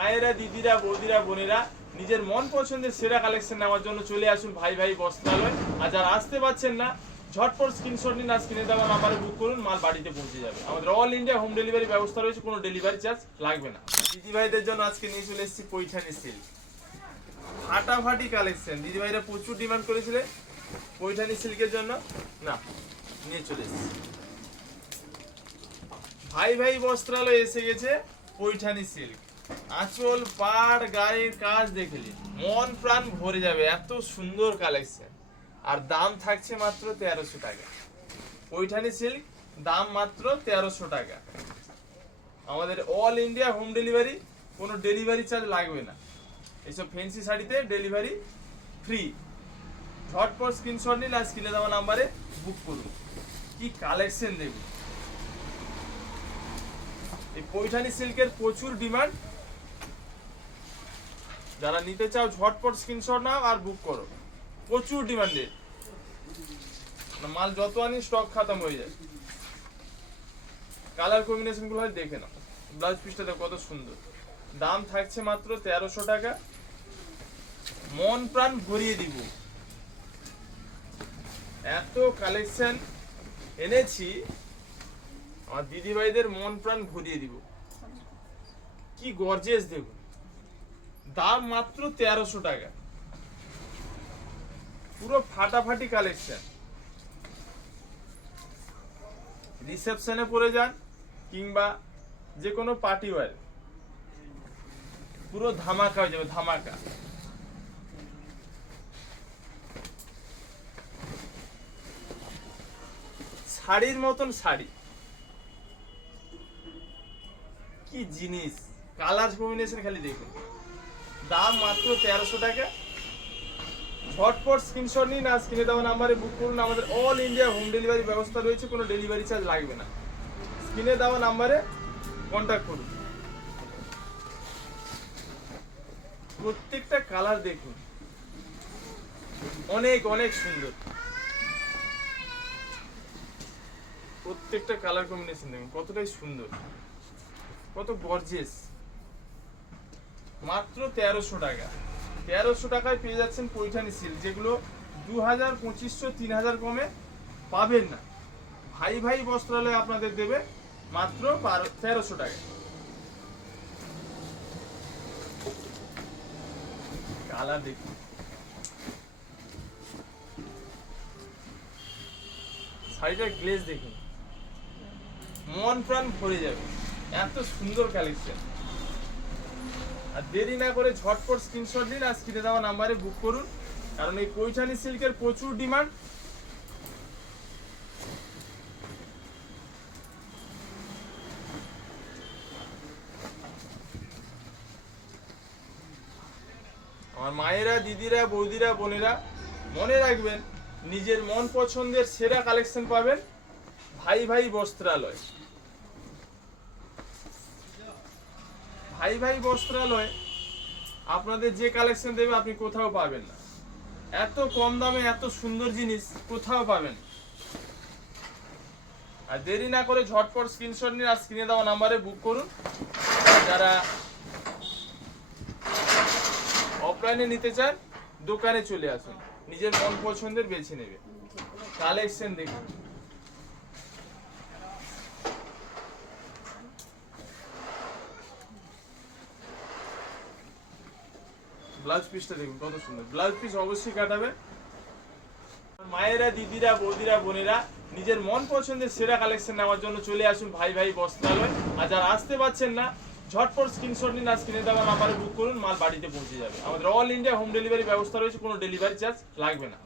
মায়েরা, দিদিরা, বৌদিরা, বোনেরা নিজের মন পছন্দের সেরা কালেকশন নেওয়ার জন্য চলে আসুন ভাই ভাই বস্ত্রালয়। আর যারা আসতে পারছেন না, ঝটপট স্ক্রিনশট নিন আর স্ক্রিনে দেওয়া নাম্বারে বুক করুন, মাল বাড়িতে পৌঁছে যাবে। আমাদের অল ইন্ডিয়া হোম ডেলিভারি ব্যবস্থা রয়েছে, কোনো ডেলিভারি চার্জ লাগবে না। দিদি ভাইদের জন্য আজকে নিয়ে চলে এসেছি পৈঠানি সিল্ক, ফাটাফাটি কালেকশন। দিদি ভাইরা প্রচুর ডিমান্ড করেছিলেন পৈঠানি সিল্কের জন্য, না নিয়ে চলে এসেছি। ভাই ভাই বস্ত্রালয় এসে গেছে পৈঠানি সিল্ক। আঁচল, পাড়, গায়ের কাজ দেখলি মন প্রাণ ভরে যাবে, এত সুন্দর কালেকশন। আর দাম থাকছে মাত্র 1300 টাকা। পৈঠানি সিল্ক দাম মাত্র 1300 টাকা। আমাদের অল ইন্ডিয়া হোম ডেলিভারি, কোনো ডেলিভারি চার্জ লাগবে না। এইসব ফ্যান্সি শাড়িতে ডেলিভারি ফ্রি। ঝটপট স্ক্রিনশট নিন আর স্ক্রিনে দেওয়া নাম্বারে বুক করুন। কি কালেকশন দেখুন। এই পৈঠানি সিল্কের প্রচুর ডিমান্ড। যারা নিতে চাও ঝটপট স্ক্রিনশট নাও আর বুক করো, প্রচুর ডিমান্ডেড। মাল যত আনি স্টক খতম হয়ে যায়। কালার কম্বিনেশন গুলো দেখে নাও, ব্লাউজ পিসটা কত সুন্দর। দাম থাকছে মাত্র 1300 টাকা। মন প্রাণ ভরিয়ে দিব, এত কালেকশন এনেছি আমার দিদি ভাইদের মন প্রাণ ভরিয়ে দিব। কি গর্জিয়াস দেখুন, দাম মাত্র 1300 টাকা। পুরো ফাটাফাটি কালেকশন। রিসেপশনে পরে যান কিংবা যে কোনো পার্টি ওয়্যার, পুরো ধামাকা হয়ে যাবে, ধামাকা। শাড়ির মতন শাড়ি, কি জিনিস, কালার কম্বিনেশন খালি দেখুন। দাম মাত্র 1300 টাকা। ঝটপট স্ক্রিনশট নিন আর স্ক্রিনে দেওয়া নাম্বারে বুক করুন। আমাদের অল ইন্ডিয়া হোম ডেলিভারি ব্যবস্থা রয়েছে, কোনো ডেলিভারি চার্জ লাগবে না। স্ক্রিনে দেওয়া নাম্বারে কন্ট্যাক্ট করুন। প্রত্যেকটা কালার দেখুন, অনেক অনেক সুন্দর। প্রত্যেকটা কালার কম্বিনেশন দেখুন কতটাই সুন্দর, কত গর্জিয়াস। মাত্র 1300 টাকা। 1300 টাকায় পেয়ে যাচ্ছেন পৈঠানি সিল্ক, যেগুলো 2000, 2500, 3000 কমে পাবেন না। ভাই ভাই বস্ত্রালয় আপনাদের দেবে মাত্র 1300 টাকা। কালার দেখুন, শাড়িটার গ্লেজ দেখুন, মন প্রাণ ভরে যাবে, এত সুন্দর কালেকশন। আর দেরি না করে ঝটপট স্ক্রিনশট দিন আর স্ক্রিনে দেওয়া নাম্বারে বুক করুন, কারণ এই পৈঠানি সিল্কের প্রচুর ডিমান্ড। আমার মায়েরা, দিদিরা, বৌদিরা, বোনেরা মনে রাখবেন, নিজের মন পছন্দের সেরা কালেকশন পাবেন ভাই ভাই বস্ত্রালয়। ভাই ভাই বস্ত্রালয় আপনাদের যে কালেকশন দেবে আপনি কোথাও পাবেন না। এত কম দামে এত সুন্দর জিনিস কোথাও পাবেন। আর দেরি না করে ঝটপট স্ক্রিনশট নিন আর স্ক্রিনে দেওয়া নাম্বারে বুক করুন। যারা অফলাইনে নিতে চান দোকানে চলে আসুন, নিজের মন পছন্দের বেছে নেবে। কালেকশন দেখুন, ব্লাউজ পিসটা দেখুন কত সুন্দর। ব্লাউজ পিস অবশ্যই কাটাবে। মায়েরা, দিদিরা, বৌদিরা, বোনেরা নিজের মন পছন্দের সেরা কালেকশন নেওয়ার জন্য চলে আসুন ভাই ভাই বস্ত্রালয়। আর যারা আসতে পারছেন না, ঝটপট স্ক্রিনশট নিন আর স্ক্রিনে দেওয়া নাম্বারে বুক করুন, মাল বাড়িতে পৌঁছে যাবে। আমাদের অল ইন্ডিয়া হোম ডেলিভারি ব্যবস্থা রয়েছে, কোনো ডেলিভারি চার্জ লাগবে না।